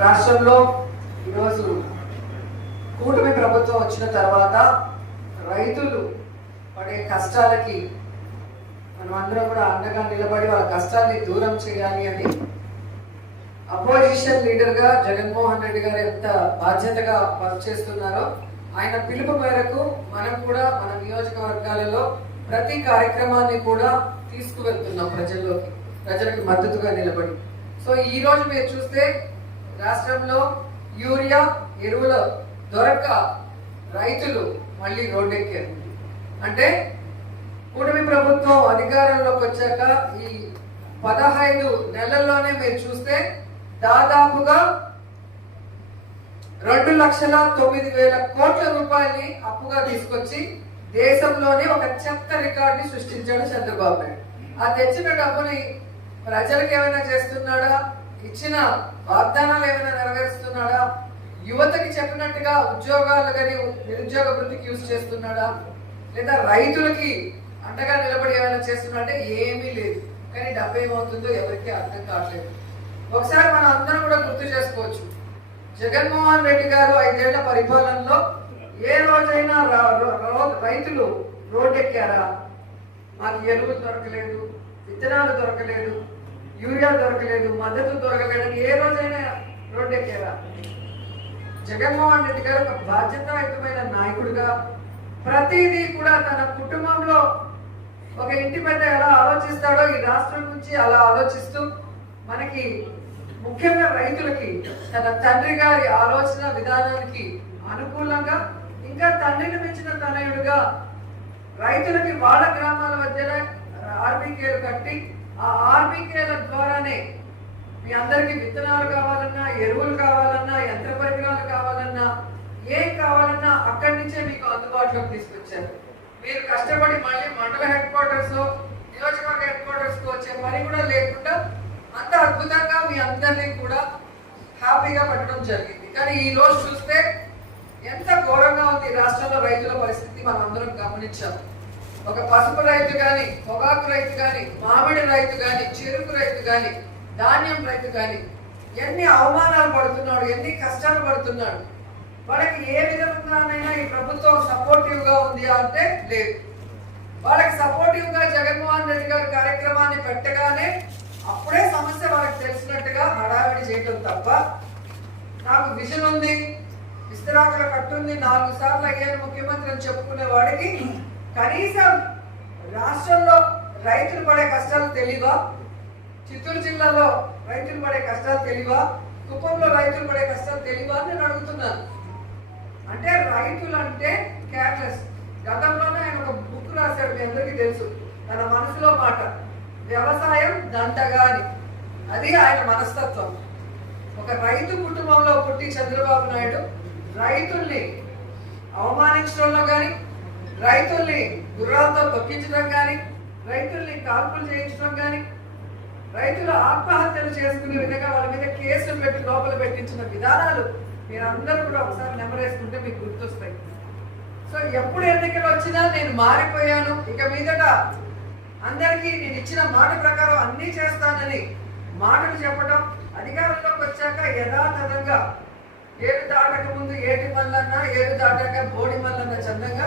రాష్ట్రంలో ఈరోజు కూటమి ప్రభుత్వం వచ్చిన తర్వాత రైతులు పడే కష్టాలకి మనం అందరం కూడా అండగా నిలబడి వాళ్ళ కష్టాన్ని దూరం చేయాలి అని అపోజిషన్ లీడర్గా జగన్మోహన్ రెడ్డి గారు ఎంత బాధ్యతగా వర్క్ చేస్తున్నారో ఆయన పిలుపు మేరకు మనం కూడా మన నియోజకవర్గాలలో ప్రతి కార్యక్రమాన్ని కూడా తీసుకువెళ్తున్నాం ప్రజల్లోకి ప్రజలకు మద్దతుగా నిలబడి. సో ఈ రోజు మీరు చూస్తే రాష్ట్రంలో యూరియా ఎరువుల దొరక్క రైతులు మళ్ళీ రోడ్డెక్కారు. అంటే కూటమి ప్రభుత్వం అధికారంలోకి వచ్చాక ఈ పదహైదు నెలల్లోనే మీరు చూస్తే దాదాపుగా రెండు లక్షల తొమ్మిది వేల కోట్ల రూపాయలని అప్పుగా తీసుకొచ్చి దేశంలోనే ఒక చెత్త రికార్డుని సృష్టించాడు చంద్రబాబు నాయుడు. ఆ తెచ్చిన డబ్బుని ప్రజలకు ఏమైనా చేస్తున్నాడా? ఇచ్చిన వాగ్దానాలు ఏమైనా నెరవేరుస్తున్నాడా? యువతకి చెప్పినట్టుగా ఉద్యోగాలు కానీ నిరుద్యోగ వృత్తికి యూజ్ చేస్తున్నాడా? లేదా రైతులకి అండగా నిలబడి ఏమైనా చేస్తున్నా అంటే ఏమీ లేదు. కానీ డబ్బు ఏమవుతుందో ఎవరికి అర్థం కావట్లేదు. ఒకసారి మనం అందరం కూడా గుర్తు చేసుకోవచ్చు. జగన్మోహన్ రెడ్డి గారు ఐదేళ్ళ పరిపాలనలో ఏ రోజైనా రా- రో- రైతులు రోడ్డెక్కారా? మాకు ఎరువులు దొరకలేదు విత్తనాలు దొరకలేదు యూరియా దొరకలేదు మద్దతు దొరకలేదని ఏ రోజైనా రోడ్డెక్కారా జగన్మోహన్ రెడ్డి గారు ఒక బాధ్యతాయుతమైన నాయకుడిగా ప్రతిదీ కూడా తన కుటుంబంలో ఒక ఇంటి పెద్ద ఎలా ఆలోచిస్తాడో ఈ రాష్ట్రం నుంచి అలా ఆలోచిస్తూ మనకి ముఖ్యంగా రైతులకి తన తండ్రి గారి ఆలోచన విధానానికి అనుకూలంగా ఇంకా తండ్రిని మించిన తనయుడుగా రైతులకి వాళ్ళ గ్రామాల మధ్యన ఆర్బీకేలు కట్టి ఆ ఆర్బీకేల ద్వారానే మీ అందరికి విత్తనాలు కావాలన్నా ఎరువులు కావాలన్నా యంత్ర పరికరాలు కావాలన్నా ఏం కావాలన్నా అక్కడి నుంచే మీకు అందుబాటులోకి తీసుకొచ్చారు. మీరు కష్టపడి మళ్ళీ మండల హెడ్ క్వార్టర్స్ నియోజకవర్గ హెడ్ క్వార్టర్స్ వచ్చే పని కూడా లేకుండా అంత అద్భుతంగా మీ అందరినీ కూడా హ్యాపీగా పెట్టడం జరిగింది. కానీ ఈ రోజు చూస్తే ఎంత ఘోరంగా ఉంది రాష్ట్రంలో రైతుల పరిస్థితి మనం అందరం ఒక పసుపు రైతు కానీ పొగాకు రైతు కానీ మామిడి రైతు కానీ చెరుకు రైతు కానీ ధాన్యం రైతు కానీ ఎన్ని అవమానాలు పడుతున్నాడు ఎన్ని కష్టాలు పడుతున్నాడు. వాళ్ళకి ఏ విధంగానైనా ఈ ప్రభుత్వం సపోర్టివ్గా ఉంది అంటే లేదు. వాళ్ళకి సపోర్టివ్గా జగన్మోహన్ రెడ్డి గారు కార్యక్రమాన్ని పెట్టగానే అప్పుడే సమస్య వాళ్ళకి తెలిసినట్టుగా హడావిడి చేయటం తప్ప నాకు విజన్ ఉంది విస్తరాకుల కట్టుంది నాలుగు సార్లు అయ్యాను ముఖ్యమంత్రి అని చెప్పుకునే వాడికి కనీసం రాష్ట్రంలో రైతులు పడే కష్టాలు తెలియవా? చిత్తూరు జిల్లాలో రైతులు పడే కష్టాలు తెలియవా? కుప్పంలో రైతులు పడే కష్టాలు తెలియవా అని నేను అడుగుతున్నాను. అంటే రైతులు అంటే కేర్లెస్. గతంలోనే ఆయన ఒక బుక్ రాశాడు మీ అందరికీ తెలుసు. తన మనసులో మాట వ్యవసాయం దండగా అది ఆయన మనస్తత్వం. ఒక రైతు కుటుంబంలో పుట్టి చంద్రబాబు నాయుడు రైతుల్ని అవమానించడంలో కానీ రైతుల్ని గుర్రాలతో తొక్కించడం కానీ రైతుల్ని కాల్పులు చేయించడం కానీ రైతులు ఆత్మహత్యలు చేసుకునే విధంగా వాళ్ళ మీద కేసులు పెట్టి లోపల పెట్టించిన విధానాలు మీరందరూ కూడా ఒకసారి నెమరేసుకుంటే మీకు గుర్తొస్తాయి. సో ఎప్పుడు ఎన్నికలు వచ్చినా నేను మారిపోయాను. ఇక మీదట అందరికీ నేను ఇచ్చిన మాట ప్రకారం అన్నీ చేస్తానని మాటలు చెప్పడం అధికారంలోకి వచ్చాక యథాతథంగా ఏడు దాటక ముందు ఏటి మల్లన్నా ఏడు దాటాక బోడి మల్లన్న చందంగా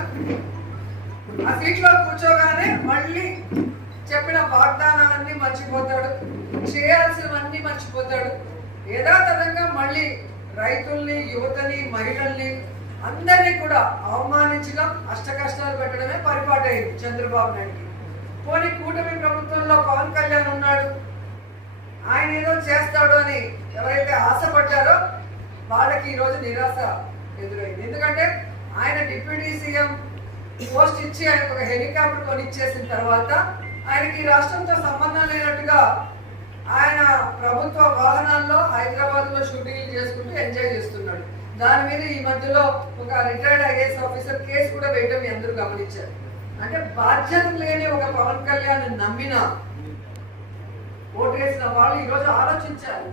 ఆ సీట్లో కూర్చోగానే మళ్ళీ చెప్పిన వాగ్దానాలన్నీ మర్చిపోతాడు. చేయాల్సినవన్నీ మర్చిపోతాడు. యథాతథంగా మళ్ళీ రైతుల్ని యువతని మహిళల్ని అందరినీ కూడా అవమానించడం అష్ట కష్టాలు పెట్టడమే పరిపాటైంది చంద్రబాబు నాయుడుకి. పోనీ కూటమి ప్రభుత్వంలో పవన్ కళ్యాణ్ ఉన్నాడు. ఆయన ఏదో చేస్తాడు అని ఎవరైతే ఆశపడ్డారో వాళ్ళకి ఈరోజు నిరాశ ఎదురైంది. ఎందుకంటే ఆయన డిప్యూటీ సీఎం పోస్ట్ ఇచ్చి ఆయనకు ఒక హెలికాప్టర్ కొనిచ్చేసిన తర్వాత ఆయనకి ఈ రాష్ట్రంతో సంబంధం లేనట్టుగా ఆయన ప్రభుత్వ వాహనాల్లో హైదరాబాద్లో షూటింగ్లు చేసుకుంటూ ఎంజాయ్ చేస్తున్నాడు. దాని మీద ఈ మధ్యలో ఒక రిటైర్డ్ ఐఏఎస్ ఆఫీసర్ కేసు కూడా వేయడం మీ అందరూ గమనించారు. అంటే బాధ్యత లేని ఒక పవన్ కళ్యాణ్ నమ్మిన ఓటేసిన వాళ్ళు ఈరోజు ఆలోచించారు.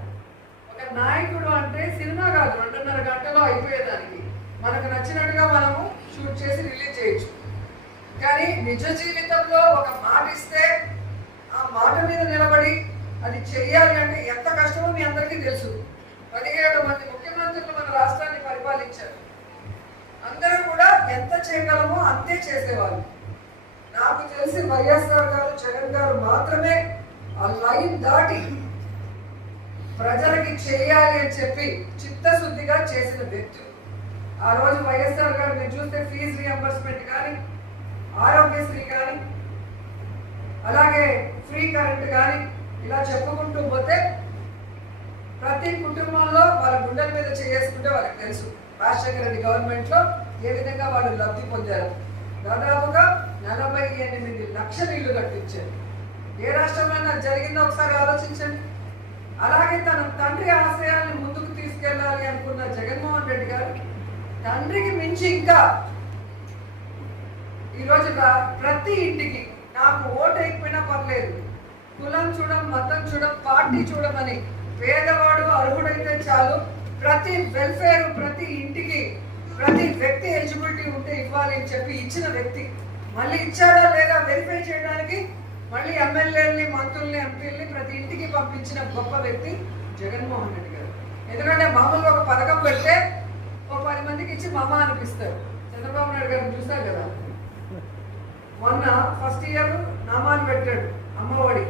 ఒక నాయకుడు అంటే సినిమా కాదు రెండున్నర గంటలో అయిపోయేదానికి. మనకు నచ్చినట్టుగా మనము షూట్ చేసి రిలీజ్ చేయొచ్చు. కానీ నిజ జీవితంలో ఒక మాట ఇస్తే ఆ మాట మీద నిలబడి అది చెయ్యాలి అంటే ఎంత కష్టమో మీ అందరికీ తెలుసు. పదిహేడు మంది ముఖ్యమంత్రులు మన రాష్ట్రాన్ని పరిపాలించారు. అందరూ కూడా ఎంత చేయగలమో అంతే చేసేవాళ్ళు. నాకు తెలిసి వైఎస్ఆర్ గారు జగన్ గారు మాత్రమే ఆ లైన్ దాటి ప్రజలకి చేయాలి అని చెప్పి చిత్తశుద్ధిగా చేసిన వ్యక్తులు. ఆ రోజు వైఎస్ఆర్ గారు మీరు చూస్తే ఫీజు రియంబర్స్మెంట్ కానీ ఆరోగ్యశ్రీ కానీ అలాగే ఫ్రీ కరెంట్ కానీ ఇలా చెప్పుకుంటూ పోతే ప్రతి కుటుంబంలో వాళ్ళ గుండెల మీద చేసుకుంటే వాళ్ళకి తెలుసు. రాజశేఖర రెడ్డి గవర్నమెంట్లో ఏ విధంగా వాళ్ళు లబ్ధి పొందారు. దాదాపుగా నలభై ఎనిమిది లక్షల ఇల్లు కట్టించారు. ఏ రాష్ట్రంలో జరిగిందో ఒకసారి ఆలోచించండి. అలాగే తన తండ్రి ఆశయాలను ముందుకు తీసుకెళ్ళాలి అనుకున్న జగన్మోహన్ రెడ్డి గారు తండ్రికి మించి ఇంకా ఈరోజు ప్రతి ఇంటికి నాకు ఓటు అయిపోయినా పర్లేదు. కులం చూడం మతం చూడం పార్టీ చూడమని పేదవాడు అర్హుడైతే చాలు. ప్రతి వెల్ఫేర్ ప్రతి ఇంటికి ప్రతి వ్యక్తి ఎలిజిబిలిటీ ఉంటే ఇవ్వాలి అని చెప్పి ఇచ్చిన వ్యక్తి. మళ్ళీ ఇచ్చారా లేదా వెరిఫై చేయడానికి? మళ్ళీ ఎమ్మెల్యేలని మంత్రుల్ని ఎంపీల్ని ప్రతి ఇంటికి పంపించిన గొప్ప వ్యక్తి జగన్మోహన్ రెడ్డి గారు. ఎందుకంటే మామూలుగా ఒక పథకం పెడితే ఒక పది మందికి ఇచ్చి మమ్మ అనిపిస్తారు. చంద్రబాబు నాయుడు గారిని చూస్తారు కదా? మొన్న ఫస్ట్ ఇయర్ నామాలు పెట్టాడు అమ్మఒడి.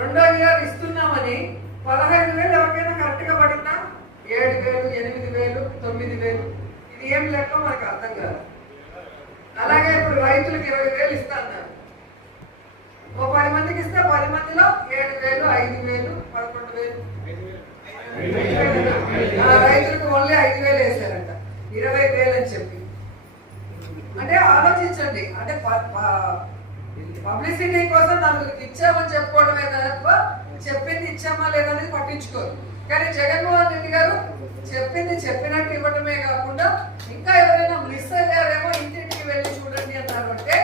రెండో ఇయర్ ఇస్తున్నామని పదహైదు వేలు ఎవరికైనా కరెక్ట్గా పడిందా? ఏడు వేలు ఎనిమిది వేలు తొమ్మిది వేలు. ఇది ఏం లెక్క మనకు అర్థం కాదు. అలాగే ఇప్పుడు రైతులకు ఇరవై వేలు ఇస్తా అన్నారు. ఓ పది మందికి ఇస్తే పది మందిలో ఏడు వేలు ఐదు వేలు పదకొండు వేలు. రైతులకు ఓన్లీ ఐదు వేలు వేసారంట. ఇరవై వేలు అని చెప్పి. అంటే ఆలోచించండి. అంటే పబ్లిసిటీ కోసం నలుగురికి ఇచ్చామని చెప్పుకోవడమే తప్ప చెప్పింది ఇచ్చామా లేదనేది పట్టించుకోరు. కానీ జగన్మోహన్ రెడ్డి గారు చెప్పింది చెప్పినట్టు ఇవ్వడమే కాకుండా ఇంకా ఎవరైనా మిస్ అయ్యారేమో ఇంటింటికి వెళ్ళి చూడండి అన్నారు అంటే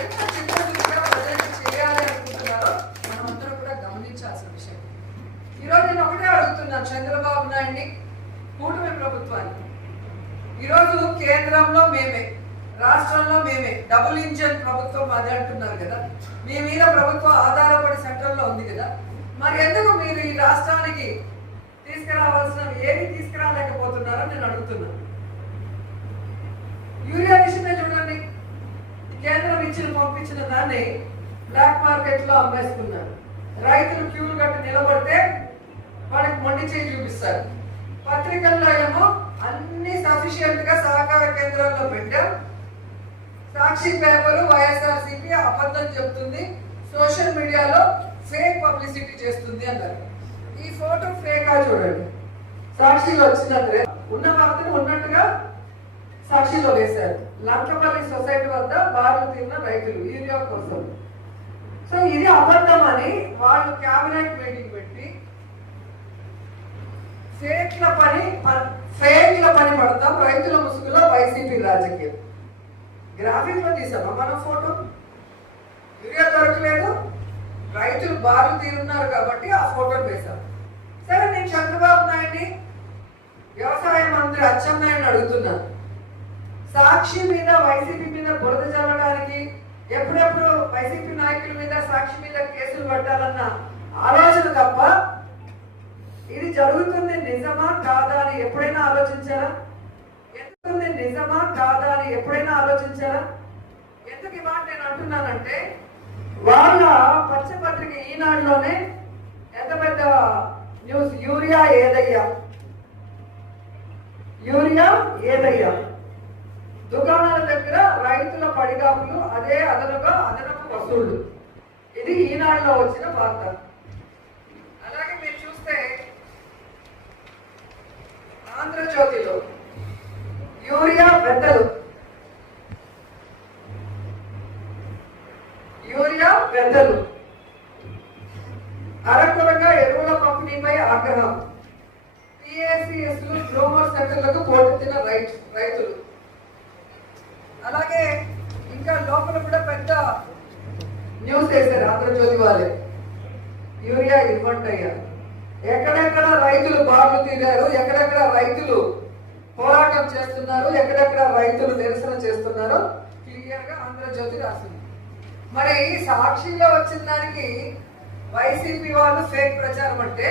ఎంత చిత్తశుద్ధిగా ప్రజలకు చేయాలి అనుకుంటున్నారో మనమందరం కూడా గమనించాల్సిన విషయం ఈరోజు నేను ఒకటే అడుగుతున్నాను చంద్రబాబు నాయుడిని కూటమి ప్రభుత్వాన్ని ఈరోజు కేంద్రంలో మేమే రాష్ట్రంలో మేమే డబుల్ ఇంజన్ ప్రభుత్వం అదే అంటున్నారు కదా మీ మీద ప్రభుత్వం ఆధారపడి సెంట్రల్లో ఉంది కదా మరి ఎందుకు మీరు ఈ రాష్ట్రానికి తీసుకురావాల్సిన ఏమి తీసుకురాలేకపోతున్నారో నేను అడుగుతున్నాను యూరియా విషయమే చూడండి కేంద్రం ఇచ్చిన పంపించిన దాన్ని బ్లాక్ మార్కెట్లో అమ్మేసుకున్నారు రైతులు క్యూలు కట్టి నిలబడితే వాళ్ళకి మొండి చేయి చూపిస్తారు. పత్రికల్లో ఏమో అన్ని సఫిషియెంట్గా సహకార కేంద్రాల్లో పెట్టాం. సాక్షి పేపర్ వైఎస్ఆర్సీపీ అబద్ధం చెప్తుంది. సోషల్ మీడియాలో ఫేక్ పబ్లిసిటీ చేస్తుంది అన్నారు. ఈ ఫోటో ఫేక్ చూడండి. సాక్షిలో వచ్చినట్లే ఉన్న వార్తను ఉన్నట్టుగా సాక్షిలో వేశారు. లంకపల్లి సొసైటీ వద్ద బాధలు తిన్న రైతులు యూరియా కోసం. సో ఇది అబద్ధం అని వాళ్ళు క్యాబినెట్ మీటింగ్ ఫేక్ల పని ఫేక్ల పని పడతాం రైతుల ముసుగులో వైసీపీ రాజకీయం. గ్రాఫిక్లో తీసామా మనం ఫోటో యూరియా దొరకలేదు. రైతులు బారులు తీరున్నారు కాబట్టి ఆ ఫోటో వేశాం. సరే నేను చంద్రబాబు నాయుడిని వ్యవసాయ మంత్రి అచ్చెన్నాయుడు అడుగుతున్నాను. సాక్షి మీద వైసీపీ మీద బురద చల్లడానికి ఎప్పుడెప్పుడు వైసీపీ నాయకుల మీద సాక్షి మీద కేసులు పట్టాలన్న ఆలోచన తప్ప ఇది జరుగుతుంది నిజమా కాదా అని ఎప్పుడైనా ఆలోచించారా? ఎందుకుంది నిజమా కాదా అని ఎప్పుడైనా ఆలోచించారా? ఎందుకు ఈ మాట నేను అంటున్నానంటే వాళ్ళ పచ్చపత్రిక ఈనాడులోనే ఎంత పెద్ద న్యూస్? యూరియా ఏదయ్యా? యూరియా ఏదయ్యా? దుకాణాల దగ్గర రైతుల పడిగాపులు అదే అదనుగా అదనపు వసూళ్ళు. ఇది ఈనాడులో వచ్చిన వార్త అలాగే మీరు చూస్తే ఆంధ్రజ్యోతిలో యూరియా పెద్దలు యూరియా పెద్దలు అరకొరగా ఎరువుల పంపిణీపై ఆగ్రహం. పిఎస్సిఎస్లు గ్రోమర్ సెంటర్లకు పోటెత్తిన రైతు రైతులు. అలాగే ఇంకా లోపల కూడా పెద్ద న్యూస్ వేశారు ఆంధ్రజ్యోతి వాళ్ళే. యూరియా ఇవ్వండి ఎక్కడెక్కడ రైతులు బార్లు తీరారు ఎక్కడెక్కడ రైతులు పోరాటం చేస్తున్నారు ఎక్కడెక్కడ రైతులు నిరసన చేస్తున్నారో క్లియర్గా ఆంధ్రజ్యోతి రాసింది. మరి సాక్షిలో వచ్చిన దానికి వైసీపీ వాళ్ళు ఫేక్ ప్రచారం అంటే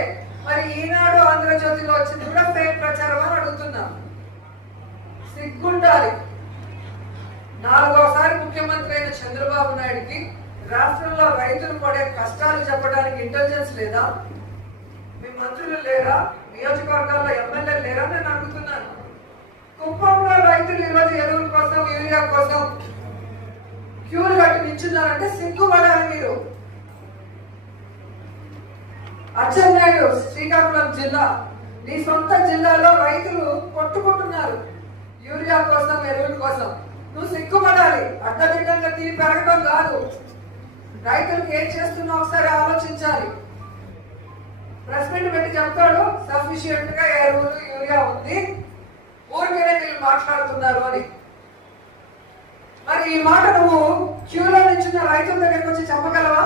మరి ఈనాడు ఆంధ్రజ్యోతిలో వచ్చింది కూడా ఫేక్ ప్రచారం అని అడుగుతున్నాను సిగ్గుండాలి. నాలుగోసారి ముఖ్యమంత్రి అయిన చంద్రబాబు నాయుడుకి రాష్ట్రంలో రైతులు పడే కష్టాలు చెప్పడానికి ఇంటెలిజెన్స్ లేదా? మంత్రులు లేరా? నియోజకవర్గాల్లో ఎమ్మెల్యే లేరా నేను అడుగుతున్నాను. కుప్పంలో రైతులు ఈరోజు ఎరువుల కోసం యూరియా కోసం క్యూలు కట్టి నిల్చున్నారంటే సిగ్గుపడాలి మీరు. అచ్చెన్నాయుడు శ్రీకాకుళం జిల్లా. నీ సొంత జిల్లాలో రైతులు కొట్టుకుంటున్నారు యూరియా కోసం ఎరువుల కోసం. నువ్వు సిగ్గుపడాలి. అడ్డదిడ్డంగా తిరిగి పెరగడం కాదు. రైతులకు ఏం చేస్తున్నావు ఒకసారి ఆలోచించాలి. ప్రెస్ మీట్ పెట్టి చెప్తాడు. సఫిషియెంట్గా ఎరువులు యూరియా ఉంది? ఊరికేనే వీళ్ళు మాట్లాడుతున్నారు అని. మరి ఈ మాట నువ్వు క్యూలో నిల్చున్న రైతుల దగ్గరికి వచ్చి చెప్పగలవా?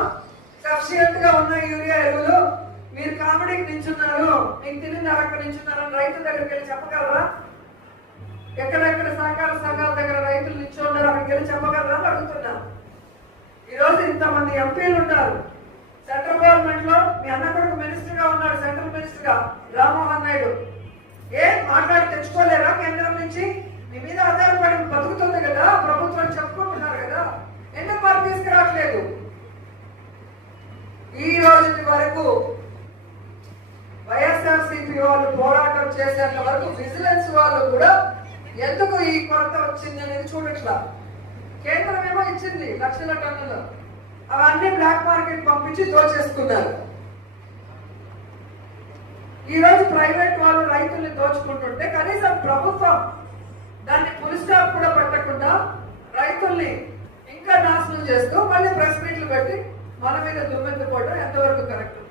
సఫిషియెంట్గా ఉన్న యూరియా ఎరువులు మీరు కామెడీకి నించున్నారు మీకు తిరిగి అక్కడ నించున్నారు అని రైతుల దగ్గరికి వెళ్ళి చెప్పగలరా? ఎక్కడెక్కడ సహకార సంఘాల దగ్గర రైతులు నిల్చున్నారు అక్కడికి వెళ్ళి చెప్పగలరా అని అడుగుతున్నా. ఈరోజు ఇంతమంది ఎంపీలు ఉంటారు సెంట్రల్ గవర్నమెంట్లో మీ అన్న కొడుకు మినిస్టర్గా ఉన్నాడు సెంట్రల్ మినిస్టర్గా రామ్మోహన్ నాయుడు. ఏ మాట్లాడి తెచ్చుకోలేరా కేంద్రం నుంచి? మీ మీద ఆధారపడి బతుకుతుంది కదా ప్రభుత్వం చెప్పుకుంటున్నారు కదా. ఎందుకు వారు తీసుకురావట్లేదు? ఈ రోజు వరకు వైఎస్ఆర్సీపీ వాళ్ళు పోరాటం చేసేంత వరకు విజిలెన్స్ వాళ్ళు కూడా ఎందుకు ఈ కొరత వచ్చింది అనేది చూడట్లా. కేంద్రం ఏమో ఇచ్చింది లక్షల టన్నులు. అవన్నీ బ్లాక్ మార్కెట్ పంపించి దోచేసుకున్నారు. ఈ రోజు ప్రైవేట్ వాళ్ళు రైతుల్ని దోచుకుంటుంటే కనీసం ప్రభుత్వం దాన్ని పులిస్టాప్ కూడా పెట్టకుండా రైతుల్ని ఇంకా నాశనం చేస్తూ మళ్ళీ ప్రెస్ మీట్లు పెట్టి మన మీద దుమ్మెత్తుకోవడం ఎంతవరకు కరెక్ట్?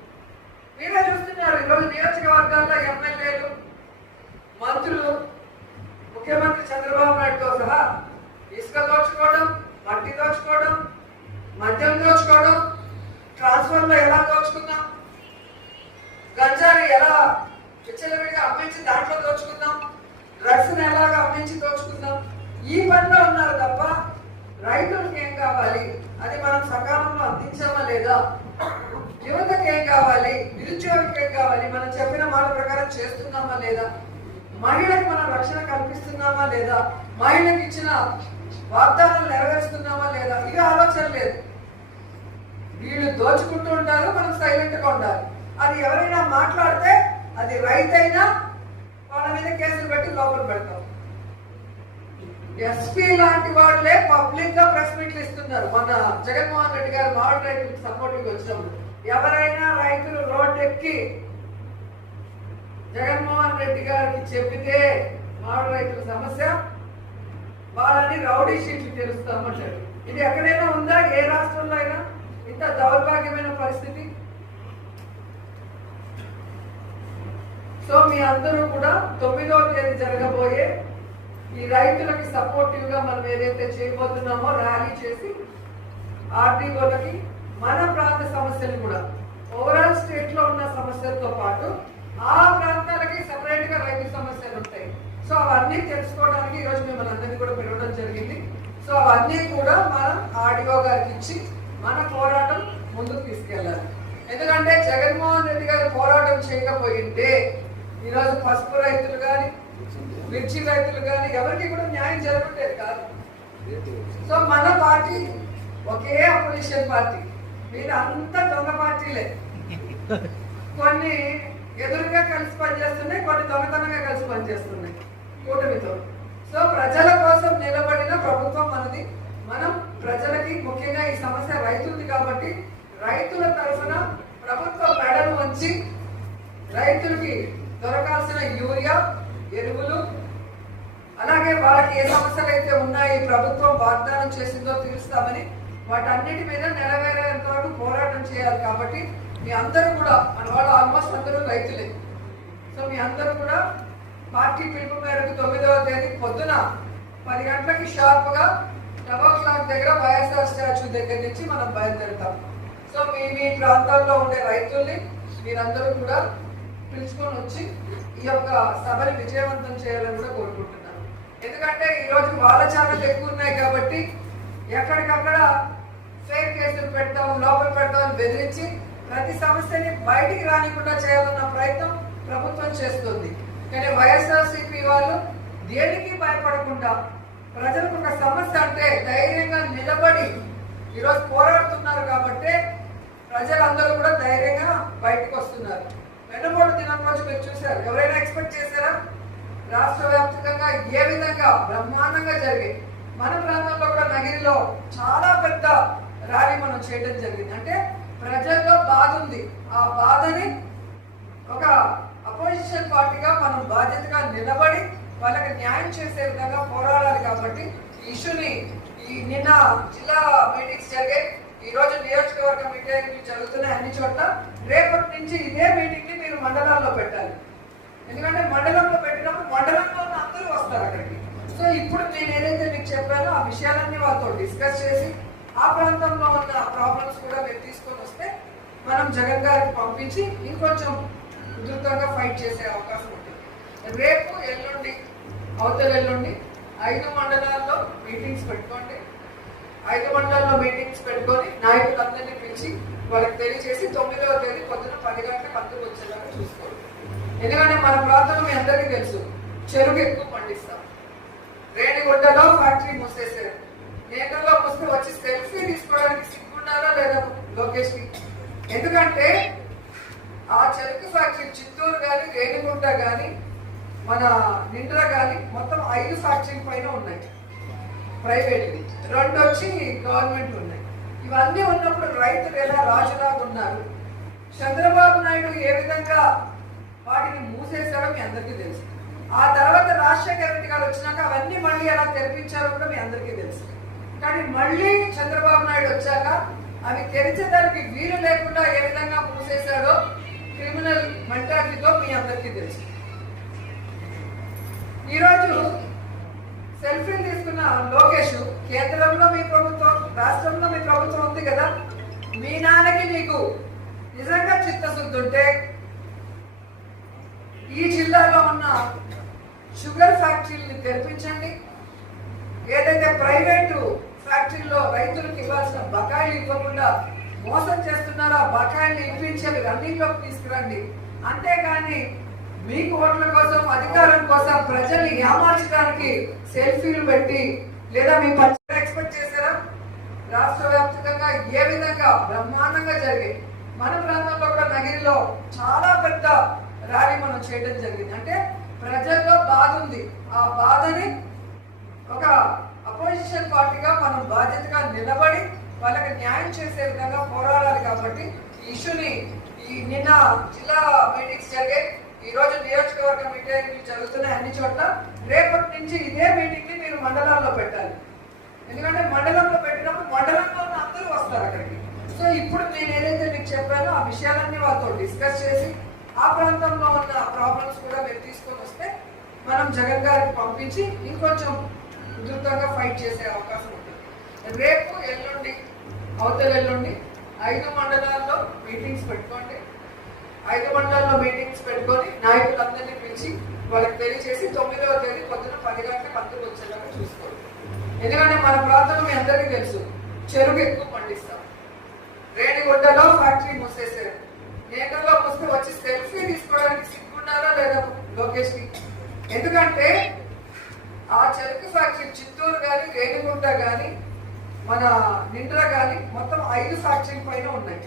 మీరే చూస్తున్నారు ఈరోజు నియోజకవర్గాల్లో ఎమ్మెల్యేలు మంత్రులు ముఖ్యమంత్రి చంద్రబాబు నాయుడుతో సహా ఇసుక దోచుకోవడం మట్టి దోచుకోవడం మద్యం దోచుకోవడం ట్రాన్స్ఫర్లో ఎలా దోచుకుందాం? గంజాని ఎలా విచ్చలవిడిగా అమ్మించి దాంట్లో దోచుకుందాం? డ్రగ్స్ ఎలాగా అమ్మించి దోచుకుందాం? ఈ పనిలో ఉన్నారు తప్ప రైతులకు ఏం కావాలి? అది మనం సకాలంలో అందించామా లేదా? యువతకి ఏం కావాలి? నిరుద్యోగికి ఏం కావాలి? మనం చెప్పిన మాట ప్రకారం చేస్తున్నామా లేదా? మహిళకు మనం రక్షణ కల్పిస్తున్నామా లేదా? మహిళకి ఇచ్చిన వాగ్దానాలు నెరవేరుస్తున్నామా లేదా? ఇవి అవసరం లేదు. వీళ్ళు దోచుకుంటూ ఉంటారు మనం సైలెంట్గా ఉండాలి. అది ఎవరైనా మాట్లాడితే అది రైతైనా వాళ్ళ మీద కేసులు పెట్టి లోపల పెడతాం. ఎస్పీ లాంటి వాళ్ళే పబ్లిక్గా ప్రెస్ మీట్లు ఇస్తున్నారు. మన జగన్మోహన్ రెడ్డి గారు మామిడి రైతులకు సపోర్టింగ్ వచ్చినప్పుడు ఎవరైనా రైతులు రోడ్డు ఎక్కి జగన్మోహన్ రెడ్డి గారికి చెబితే మామిడి రైతుల సమస్య వాళ్ళని రౌడీ షీట్లు తెలుస్తామంటారు ఇది ఎక్కడైనా ఉందా? ఏ రాష్ట్రంలో అయినా? ఇంత దౌర్భాగ్యమైన పరిస్థితి? సో మీ అందరూ కూడా తొమ్మిదవ తేదీ జరగబోయే ఈ రైతులకి సపోర్టివ్గా మనం ఏదైతే చేయబోతున్నామో ర్యాలీ చేసి ఆర్టీఓలకి మన ప్రాంత సమస్యలు కూడా ఓవరాల్ స్టేట్లో ఉన్న సమస్యలతో పాటు ఆ ప్రాంతాలకి సపరేట్గా రైతు సమస్యలు ఉంటాయి. సో అవన్నీ తెలుసుకోవడానికి ఈరోజు మిమ్మల్ని అందరినీ కూడా పిలవడం జరిగింది. సో అవన్నీ కూడా మనం ఆడియో గారికి ఇచ్చి మన పోరాటం ముందుకు తీసుకెళ్ళాలి. ఎందుకంటే జగన్మోహన్ రెడ్డి గారు పోరాటం చేయకపోయింటే ఈరోజు పసుపు రైతులు కానీ మిర్చి రైతులు కానీ ఎవరికి కూడా న్యాయం జరగట్లేదు కాదు. సో మన పార్టీ ఒకే అపోజిషన్ పార్టీ. మీరు అంతా దొంగ పార్టీలే. కొన్ని ఎదురుగా కలిసి పనిచేస్తున్నాయి కొన్ని దొంగతనంగా కలిసి పనిచేస్తున్నాయి కూటమితో. సో ప్రజల కోసం నిలబడిన ప్రభుత్వం మనది మనం ప్రజలకి ముఖ్యంగా ఈ సమస్య రైతులది కాబట్టి రైతుల తరఫున ప్రభుత్వ మెడలు వంచి రైతులకి దొరకాల్సిన యూరియా ఎరువులు అలాగే వాళ్ళకి ఏ సమస్యలు అయితే ఉన్నాయి ప్రభుత్వం వాగ్దానం చేసిందో తీరుస్తామని వాటన్నిటి మీద నెరవేరేంత వరకు పోరాటం చేయాలి కాబట్టి మీ అందరూ కూడా మన వాళ్ళు ఆల్మోస్ట్ అందరూ రైతులే. సో మీ అందరూ కూడా పార్టీ పిలుపు మేరకు తొమ్మిదవ తేదీ పొద్దున పది గంటలకి షార్ప్గా డబల్ క్లాక్ దగ్గర వైఎస్ఆర్ స్టాచ్యూ దగ్గర నుంచి మనం బయలుదేరుతాం. సో మీ మీ ప్రాంతాల్లో ఉండే రైతుల్ని మీరందరూ కూడా పిలుచుకొని వచ్చి ఈ యొక్క సభని విజయవంతం చేయాలని కూడా కోరుకుంటున్నాను. ఎందుకంటే ఈరోజు వాళ్ళ ఛానల్ ఎక్కువ ఉన్నాయి కాబట్టి ఎక్కడికక్కడ ఫేక్ కేసులు పెట్టాం లోపల పెట్టాం బెదిరించి ప్రతి సమస్యని బయటికి రానికుండా చేయాలన్న ప్రయత్నం ప్రభుత్వం చేస్తుంది. కానీ వైఎస్ఆర్సీపీ వాళ్ళు దేనికి భయపడకుండా ప్రజలకు ఒక సమస్య అంటే ధైర్యంగా నిలబడి ఈరోజు పోరాడుతున్నారు కాబట్టి ప్రజలందరూ కూడా ధైర్యంగా బయటకు వస్తున్నారు. వెన్నమూడు దినం రోజు మీరు చూశారు. ఎవరైనా ఎక్స్పెక్ట్ చేశారా? రాష్ట్ర వ్యాప్తంగా ఏ విధంగా బ్రహ్మాండంగా జరిగాయి మన ప్రాంతంలో కూడా నగిరిలో చాలా పెద్ద ర్యాలీ మనం చేయడం జరిగింది. అంటే ప్రజల్లో బాధ ఉంది. ఆ బాధని ఒక అపోజిషన్ పార్టీగా మనం బాధ్యతగా నిలబడి వాళ్ళకి న్యాయం చేసే విధంగా పోరాడాలి కాబట్టి ఈ ఇష్యూని ఈ నిన్న జిల్లా మీటింగ్స్ జరిగాయి. ఈ రోజు నియోజకవర్గ మీటింగ్లు జరుగుతున్నాయి అన్ని చోట్ల రేపటి నుంచి ఇదే మీటింగ్ని మీరు మండలాల్లో పెట్టాలి. ఎందుకంటే మండలంలో పెట్టినప్పుడు మండలంలో ఉన్న అందరూ వస్తారు అక్కడికి. సో ఇప్పుడు నేను ఏదైతే మీకు చెప్పానో ఆ విషయాలన్నీ వాళ్ళతో డిస్కస్ చేసి ఆ ప్రాంతంలో ఉన్న ప్రాబ్లమ్స్ కూడా మీరు తీసుకొని వస్తే మనం జగన్ గారికి పంపించి ఇంకొంచెం ఉధృతంగా ఫైట్ చేసే అవకాశం ఉంటుంది రేపు ఎల్లుండి అవతల ఎల్లుండి ఐదు మండలాల్లో మీటింగ్స్ పెట్టుకోండి. ఐదు మండలాల్లో మీటింగ్స్ పెట్టుకొని నాయకులందరినీ పిలిచి వాళ్ళకి తెలియజేసి తొమ్మిదవ తేదీ పొద్దున పది గంటలకు అందుకు వచ్చేలాగా చూసుకోండి. ఎందుకంటే మన ప్రాంతం మీ అందరికీ తెలుసు చెరుకు ఎక్కువ పండిస్తాం. రేణిగుంటలో ఫ్యాక్టరీ మూసేసారు నేతల్లో వస్తే వచ్చి సెల్ఫీ తీసుకోవడానికి సిగ్గుండాలా లేదా లోకేష్కి? ఎందుకంటే ఆ చెరుకు ఫ్యాక్టరీ చిత్తూరు కానీ రేణిగుంట కానీ మన నిండ్ర కానీ మొత్తం ఐదు ఫ్యాక్టరీ పైన ఉన్నాయి. ప్రైవేట్ రెండు వచ్చి గవర్నమెంట్ ఉన్నాయి. ఇవన్నీ ఉన్నప్పుడు రైతులు ఎలా రాజులాగా ఉన్నారు? చంద్రబాబు నాయుడు ఏ విధంగా వాటిని మూసేశాడో మీ అందరికీ తెలుసు. ఆ తర్వాత రాజశేఖర రెడ్డి గారు వచ్చినాక అవన్నీ మళ్ళీ ఎలా తెరిపించారో కూడా మీ అందరికీ తెలుసు. కానీ మళ్ళీ చంద్రబాబు నాయుడు వచ్చాక అవి తెరిచేదానికి వీలు లేకుండా ఏ విధంగా మూసేశాడో క్రిమినల్ మెంటాలిటీతో మీ అందరికీ తెలుసు. ఈరోజు సెల్ఫీని తీసుకున్న లోకేష్ కేంద్రంలో మీ ప్రభుత్వం రాష్ట్రంలో మీ ప్రభుత్వం ఉంది కదా? మీ నాన్నకి నీకు నిజంగా చిత్తశుద్ధి ఉంటే ఈ జిల్లాలో ఉన్న షుగర్ ఫ్యాక్టరీని తెరిపించండి. ఏదైతే ప్రైవేటు ఫ్యాక్టరీలో రైతులకు ఇవ్వాల్సిన బకాయిలు ఇవ్వకుండా మోసం చేస్తున్నారో? ఆ బకాయిల్ని ఇప్పించేవి రన్నింగ్లోకి తీసుకురండి. అంతేకాని మీకు ఓట్ల కోసం అధికారం కోసం ప్రజల్ని ఏమార్చడానికి సెల్ఫీలు పెట్టి లేదా మీ పచ్చ ఎక్స్పెక్ట్ చేశారా? రాష్ట్ర వ్యాప్తంగా ఏ విధంగా బ్రహ్మాండంగా జరిగాయి. మన ప్రాంతంలో కూడా నగిరిలో చాలా పెద్ద ర్యాలీ మనం చేయడం జరిగింది. అంటే ప్రజల్లో బాధ ఉంది. ఆ బాధని ఒక అపోజిషన్ పార్టీగా మనం బాధ్యతగా నిలబడి వాళ్ళకి న్యాయం చేసే విధంగా పోరాడాలి కాబట్టి ఈ ఇష్యూని ఈ నిన్న జిల్లా మీటింగ్స్ జరిగాయి. ఈ రోజు నియోజకవర్గ మీటింగ్లు జరుగుతున్నాయి అన్ని చోట్ల. రేపటి నుంచి ఇదే మీటింగ్ని మీరు మండలాల్లో పెట్టాలి. ఎందుకంటే మండలంలో పెట్టినప్పుడు మండలంలో ఉన్న అందరూ వస్తారు అక్కడికి. సో ఇప్పుడు నేను ఏదైతే మీకు చెప్పానో ఆ విషయాలన్నీ వాళ్ళతో డిస్కస్ చేసి ఆ ప్రాంతంలో ఉన్న ప్రాబ్లమ్స్ కూడా మీరు తీసుకొని వస్తే మనం జగన్ గారికి పంపించి ఇంకొంచెం ఉధృతంగా ఫైట్ చేసే అవకాశం ఉంటుంది. రేపు ఎల్లుండి అవతల ఎల్లుండి ఐదు మండలాల్లో మీటింగ్స్ పెట్టుకోండి. ఐదు మండలాల్లో మీటింగ్స్ పెట్టుకొని నాయకులందరినీ పిలిచి వాళ్ళకి తెలియజేసి తొమ్మిదవ తేదీ పొద్దున పది గంటలకు అందుకు వచ్చేలాగా చూసుకోండి. ఎందుకంటే మన ప్రాంతం మీ అందరికీ తెలుసు చెరుకు ఎక్కువ పండిస్తాం. రేణిగుంటలో ఫ్యాక్టరీ మూసేసారు నేతల్లో మూస్తే వచ్చి సెల్ఫీ తీసుకోవడానికి సిగ్గున్నారా లేదా లోకేష్కి ఎందుకంటే ఆ చెరుకు ఫ్యాక్టరీ చిత్తూరు కానీ రేణిగుంట కానీ మన నిండ్ర కానీ మొత్తం ఐదు ఫ్యాక్టరీ పైన ఉన్నాయి.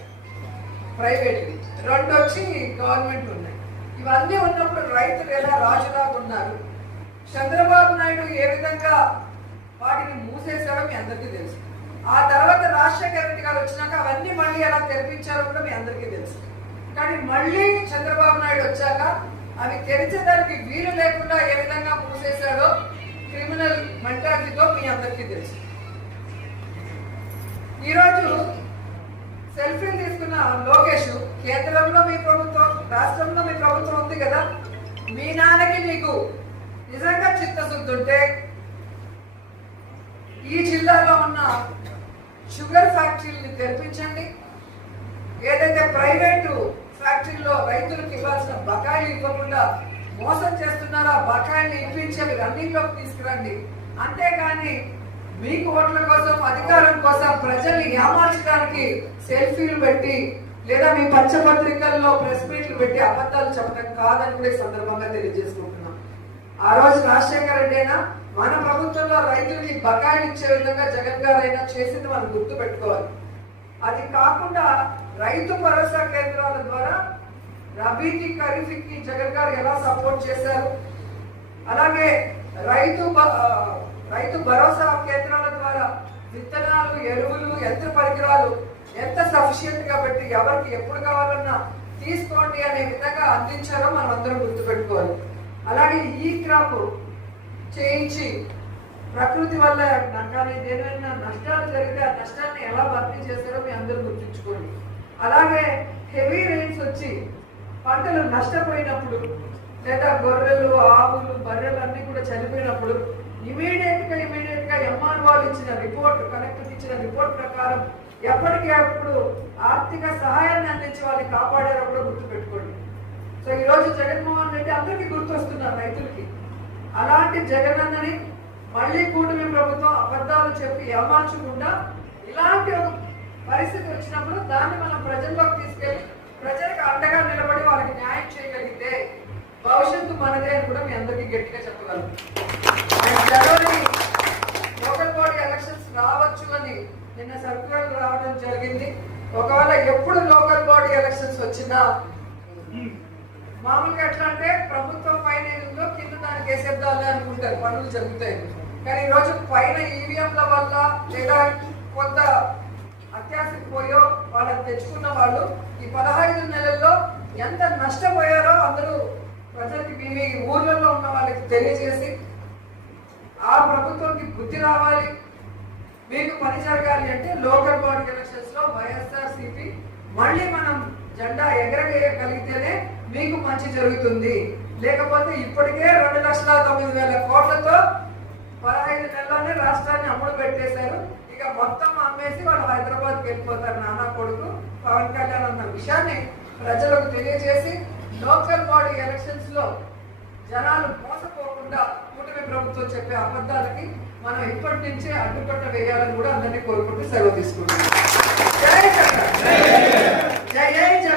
ప్రైవేట్ రెండు వచ్చి గవర్నమెంట్ ఉన్నాయి. ఇవన్నీ ఉన్నప్పుడు రైతులు ఎలా రాజులాగా ఉన్నారు? చంద్రబాబు నాయుడు ఏ విధంగా వాటిని మూసేశారో మీ అందరికీ తెలుసు. ఆ తర్వాత రాజశేఖర రెడ్డి గారు వచ్చినాక అవన్నీ మళ్ళీ ఎలా తెరిపించారో కూడా మీ అందరికీ తెలుసు. కానీ మళ్ళీ చంద్రబాబు నాయుడు వచ్చాక అవి తెరిచేదానికి వీలు లేకుండా ఏ విధంగా మూసేశాడో క్రిమినల్ మెంటాలిటీతో మీ అందరికీ తెలుసు. ఈరోజు సెల్ఫీలు తీసుకున్న లోకేష్ కేంద్రంలో మీ ప్రభుత్వం రాష్ట్రంలో మీ ప్రభుత్వం ఉంది కదా? మీ నాన్నకి నీకు నిజంగా చిత్తశుద్ధి ఉంటే ఈ జిల్లాలో ఉన్న షుగర్ ఫ్యాక్టరీని తెరిపించండి. ఏదైతే ప్రైవేటు ఫ్యాక్టరీలో రైతులకు ఇవ్వాల్సిన బకాయిలు ఇవ్వకుండా మోసం చేస్తున్నారో ఆ బకాయిల్ని ఇప్పించేవి రన్నింగ్లోకి తీసుకురండి. అంతేకాని మీకు ఓట్ల కోసం అధికారం కోసం ప్రజల్ని ఏమార్చడానికి సెల్ఫీలు పెట్టి లేదా మీ పచ్చపత్రికల్లో ప్రెస్ మీట్లు పెట్టి అబద్ధాలు చెప్పడం కాదని కూడా సందర్భంగా తెలియజేసుకుంటున్నాం. ఆ రోజు రాజశేఖర రెడ్డి అయినా మన ప్రభుత్వంలో రైతులకి బకాయిలు ఇచ్చే విధంగా జగన్ గారు అయినా చేసింది మనం గుర్తు పెట్టుకోవాలి అది కాకుండా రైతు భరోసా కేంద్రాల ద్వారా రబీకి ఖరీఫ్కి జగన్ గారు ఎలా సపోర్ట్ చేశారు? అలాగే రైతు బ- రైతు భరోసా కేంద్రాల ద్వారా విత్తనాలు ఎరువులు యంత్ర పరికరాలు ఎంత సఫిషియెంట్గా పెట్టి ఎవరికి ఎప్పుడు కావాలన్నా తీసుకోండి అనే విధంగా అందించారో మనం అందరం గుర్తుపెట్టుకోవాలి. అలాగే ఈ క్రాప్ చేయించి ప్రకృతి వల్ల కానీ ఏదైనా నష్టాలు జరిగితే ఆ నష్టాన్ని ఎలా భర్తీ చేస్తారో మీ అందరూ గుర్తుంచుకోండి. అలాగే హెవీ రెయిన్స్ వచ్చి పంటలు నష్టపోయినప్పుడు లేదా గొర్రెలు ఆవులు బర్రెలు అన్నీ కూడా చనిపోయినప్పుడు ఇమీడియట్గా ఇమీడియట్గా ఎంఆర్ వాళ్ళు ఇచ్చిన రిపోర్ట్ కలెక్టర్ ఇచ్చిన రిపోర్ట్ ప్రకారం ఎప్పటికీ అప్పుడు ఆర్థిక సహాయాన్ని అందించి వాళ్ళని కాపాడారో కూడా గుర్తుపెట్టుకోండి. సో ఈ రోజు జగన్మోహన్ రెడ్డి అందరికీ గుర్తొస్తున్నారు రైతులకి. అలాంటి జగనన్నని మళ్ళీ కూటమి ప్రభుత్వం అబద్ధాలు చెప్పి ఏమార్చకుండా ఇలాంటి ఒక పరిస్థితి వచ్చినప్పుడు దాన్ని మనం ప్రజల్లోకి తీసుకెళ్ళి ప్రజలకు అండగా నిలబడి వాళ్ళకి న్యాయం చేయగలిగితే భవిష్యత్తు మనదే అని కూడా మీ అందరికీ గట్టిగా చెప్పగలను. జనవరి లోకల్ బాడీ ఎలక్షన్స్ రావచ్చు అని నిన్న సర్కులర్ రావడం జరిగింది. ఒకవేళ ఎప్పుడు లోకల్ బాడీ ఎలక్షన్స్ వచ్చినా మామూలుగా ఎట్లా అంటే ప్రభుత్వం పైన ఏదో కింద దానికి వేసేద్దాలి అనుకుంటారు. పనులు జరుగుతాయి. కానీ ఈరోజు పైన ఈవీఎంల వల్ల లేదా కొంత అత్యాశకు పోయో వాళ్ళకి తెచ్చుకున్న వాళ్ళు ఈ పదహైదు నెలల్లో ఎంత నష్టపోయారో అందరూ ప్రజలకి మీ మీ ఊర్లలో ఉన్న వాళ్ళకి తెలియజేసి ఆ ప్రభుత్వానికి బుద్ధి రావాలి. మీకు పని జరగాలి అంటే లోకల్ బాడీ ఎలక్షన్స్లో వైఎస్ఆర్ సిపి మళ్ళీ మనం జెండా ఎగరగలిగితేనే మీకు మంచి జరుగుతుంది. లేకపోతే ఇప్పటికే రెండు లక్షల తొమ్మిది వేల కోట్లతో పదహైదు నెలల్లోనే రాష్ట్రాన్ని అమ్ముడు పెట్టేశారు. ఇక మొత్తం అమ్మేసి వాళ్ళు హైదరాబాద్కి వెళ్ళిపోతారు నానా కొడుకు పవన్ కళ్యాణ్ అన్న విషయాన్ని ప్రజలకు తెలియజేసి లోకల్ బాడీ ఎలక్షన్స్లో జనాలు మోసపోకుండా కూటమి ప్రభుత్వం చెప్పే అబద్ధాలకి మనం ఇప్పటి నుంచే అడ్డుపట్ట వేయాలని కూడా అందరినీ కోరుకుంటూ సెలవు తీసుకుంటున్నాం. జై జగన్.